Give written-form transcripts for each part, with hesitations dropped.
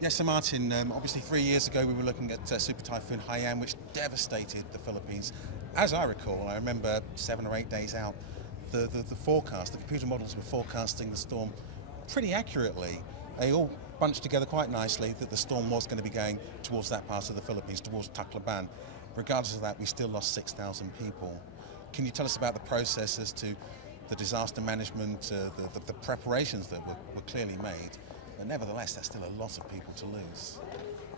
Yes, so Martin, obviously 3 years ago we were looking at Super Typhoon Haiyan, which devastated the Philippines. As I recall, I remember 7 or 8 days out, the forecast, the computer models were forecasting the storm pretty accurately. They all bunched together quite nicely that the storm was going to be going towards that part of the Philippines, towards Tacloban. Regardless of that, we still lost 6,000 people. Can you tell us about the process as to the disaster management, the preparations that were clearly made? But nevertheless, that's still a lot of people to lose.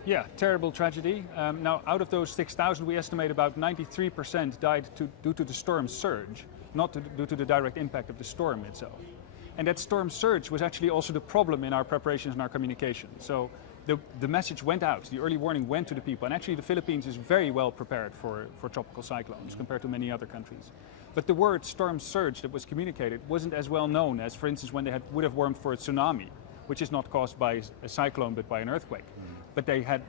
Yeah, terrible tragedy. Now, out of those 6,000, we estimate about 93% died due to the storm surge, not due to the direct impact of the storm itself. And that storm surge was actually also the problem in our preparations and our communication. So the message went out, the early warning went to the people. And actually the Philippines is very well prepared for tropical cyclones compared to many other countries. But the word storm surge that was communicated wasn't as well known as, for instance, when they would have warned for a tsunami, which is not caused by a cyclone but by an earthquake. But they had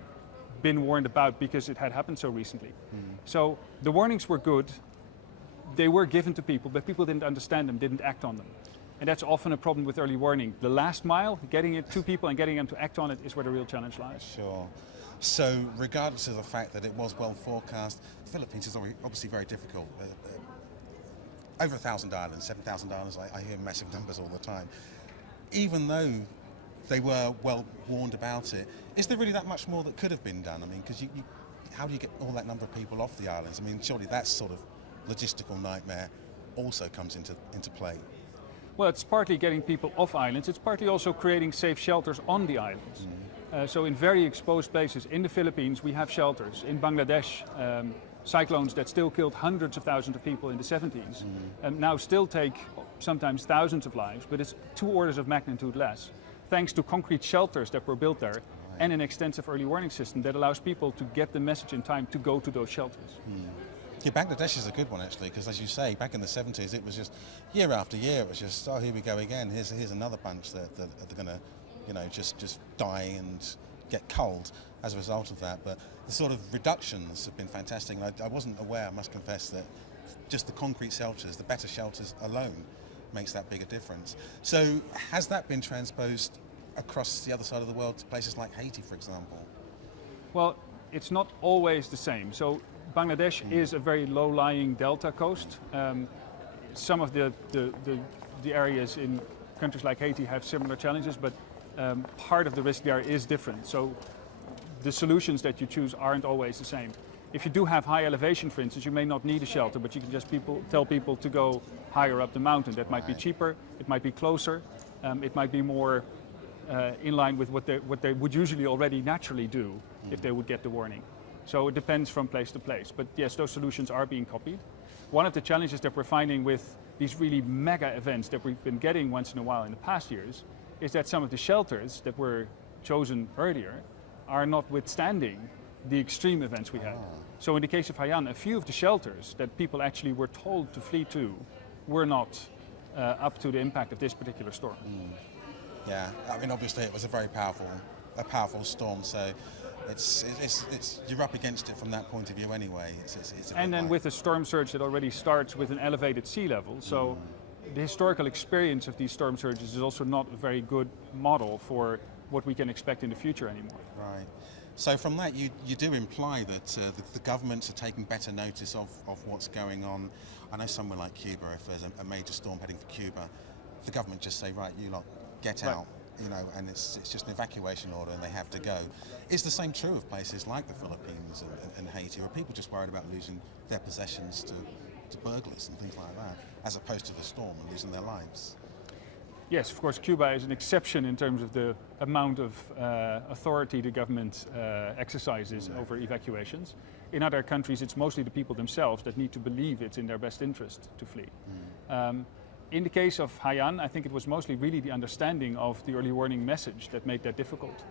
been warned about because it had happened so recently. So the warnings were good, they were given to people, but people didn't understand them, didn't act on them. And that's often a problem with early warning. The last mile, getting it to people and getting them to act on it is where the real challenge lies. Sure. So regardless of the fact that it was well forecast, the Philippines is obviously very difficult. Over 1,000 islands, 7,000 islands, I hear massive numbers all the time. Even though they were well warned about it, is there really that much more that could have been done? I mean, because how do you get all that number of people off the islands? I mean, surely that sort of logistical nightmare also comes into play. Well, it's partly getting people off islands, it's partly also creating safe shelters on the islands. So in very exposed places, in the Philippines we have shelters. In Bangladesh, cyclones that still killed hundreds of thousands of people in the 70s, now still take sometimes thousands of lives, but it's 2 orders of magnitude less, thanks to concrete shelters that were built there and an extensive early warning system that allows people to get the message in time to go to those shelters. Yeah, Bangladesh is a good one actually, because as you say, back in the 70s it was just year after year, it was just, oh, here we go again, here's another bunch that are going to, you know, just die and get cold as a result of that. But the sort of reductions have been fantastic, and I wasn't aware, I must confess, that just the concrete shelters, the better shelters alone, makes that bigger difference. So has that been transposed across the other side of the world to places like Haiti, for example? Well, it's not always the same. So Bangladesh is a very low-lying delta coast. Some of the areas in countries like Haiti have similar challenges, but part of the risk there is different. So the solutions that you choose aren't always the same. If you do have high elevation, for instance, you may not need a shelter, but you can just tell people to go higher up the mountain. That might be cheaper, it might be closer, it might be more in line with what they would usually already naturally do if they would get the warning. So it depends from place to place. But yes, those solutions are being copied. One of the challenges that we're finding with these really mega events that we've been getting once in a while in the past years is that some of the shelters that were chosen earlier are not withstanding the extreme events we had. So in the case of Haiyan, a few of the shelters that people actually were told to flee to were not up to the impact of this particular storm. Yeah, I mean, obviously it was a very powerful storm, so you're up against it from that point of view anyway. And then with a storm surge that already starts with an elevated sea level, so the historical experience of these storm surges is also not a very good model for what we can expect in the future anymore. Right. So from that, you do imply that the governments are taking better notice of what's going on. I know somewhere like Cuba, if there's a major storm heading for Cuba, the government just say, right, you lot get out. You know, and it's just an evacuation order and they have to go. Is the same true of places like the Philippines and Haiti, or are people just worried about losing their possessions to burglars and things like that, as opposed to the storm and losing their lives? Yes, of course, Cuba is an exception in terms of the amount of authority the government exercises over evacuations. In other countries, it's mostly the people themselves that need to believe it's in their best interest to flee. In the case of Haiyan, I think it was mostly really the understanding of the early warning message that made that difficult.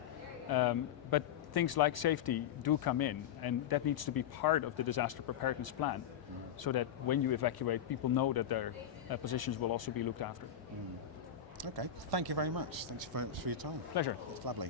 But things like safety do come in, and that needs to be part of the disaster preparedness plan, so that when you evacuate, people know that their positions will also be looked after. Okay, thank you very much. Thanks very much for your time. Pleasure. It's lovely.